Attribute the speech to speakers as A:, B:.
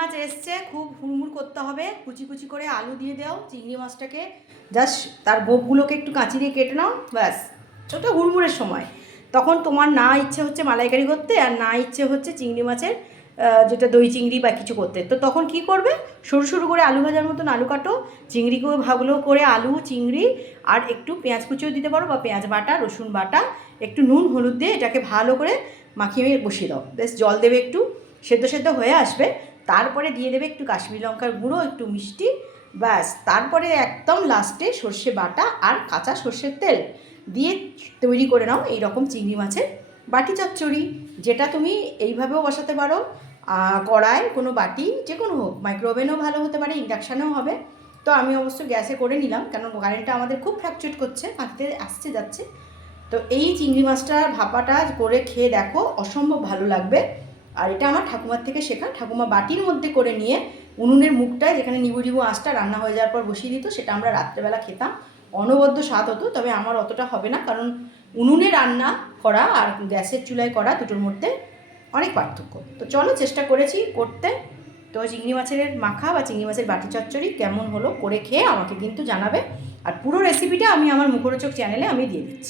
A: মাছ এসছে, খুব হুড়মুড় করতে হবে। কুচি কুচি করে আলু দিয়ে দাও, চিংড়ি মাছটাকে। জাস্ট তার গোপগুলোকে একটু কাঁচি দিয়ে কেটে নাও, ব্যাস। ওটা হুড়মুড়ের সময়। তখন তোমার না ইচ্ছে হচ্ছে মালাইকারি করতে, আর না ইচ্ছে হচ্ছে চিংড়ি মাছের যেটা দই চিংড়ি বা কিছু করতে। তো তখন কি করবে? সরু সরু করে আলু ভাজার মতন আলু কাটো চিংড়িগুলো ভাগুলো করে আলু, চিংড়ি, আর একটু পেঁয়াজ কুচিও দিতে পারো, বা পেঁয়াজ বাটা, রসুন বাটা, একটু নুন, হলুদ দিয়ে এটাকে ভালো করে মাখিয়ে বসিয়ে দাও। বেশ জল দেবে একটু, সেদ্ধ সেদ্ধ হয়ে আসবে। তারপরে দিয়ে দেবে একটু কাশ্মীরি লঙ্কার গুঁড়ো, একটু মিষ্টি, ব্যাস। তারপরে একদম লাস্টে সর্ষে বাটা আর কাঁচা সর্ষের তেল দিয়ে তৈরি করে নাও এই রকম চিংড়ি মাছের বাটি চচ্চড়ি, যেটা তুমি এইভাবেও বসাতে পারো। কড়ায় কোনো বাটি, যে কোনো হোক মাইক্রোওভেনও ভালো হতে পারে ইন্ডাকশানেও হবে। তো আমি অবশ্য গ্যাসে করে নিলাম কারণ কারেন্টটা আমাদের খুব ফ্ল্যাকচুয়েট করছে হাতে আসছে, যাচ্ছে। তো এই চিংড়ি মাছটা ভাপাটা করে খেয়ে দেখো, অসম্ভব ভালো লাগবে। আর এটা আমার ঠাকুমার থেকে শেখা। ঠাকুমা বাটির মধ্যে করে নিয়ে উনুনের মুখটায় যেখানে নিবু নিবু আঁচটা রান্না হয়ে যাওয়ার পর বসিয়ে দিত, সেটা আমরা রাত্রেবেলা খেতাম। অনবদ্য স্বাদ হতো, তবে আমার অতটা হবে না, কারণ উনুনে রান্না করা আর গ্যাসের চুলায় করা দুটোর মধ্যে অনেক পার্থক্য। তো চলো চেষ্টা করেছি করতে। তো চিংড়ি মাছের মাখা বা চিংড়ি মাছের বাটি চচ্চড়ি কেমন হলো করে খেয়ে আমাকে কিন্তু জানাবে। আর পুরো রেসিপিটা আমি আমার মুখরোচক চ্যানেলে আমি দিয়ে দিচ্ছি।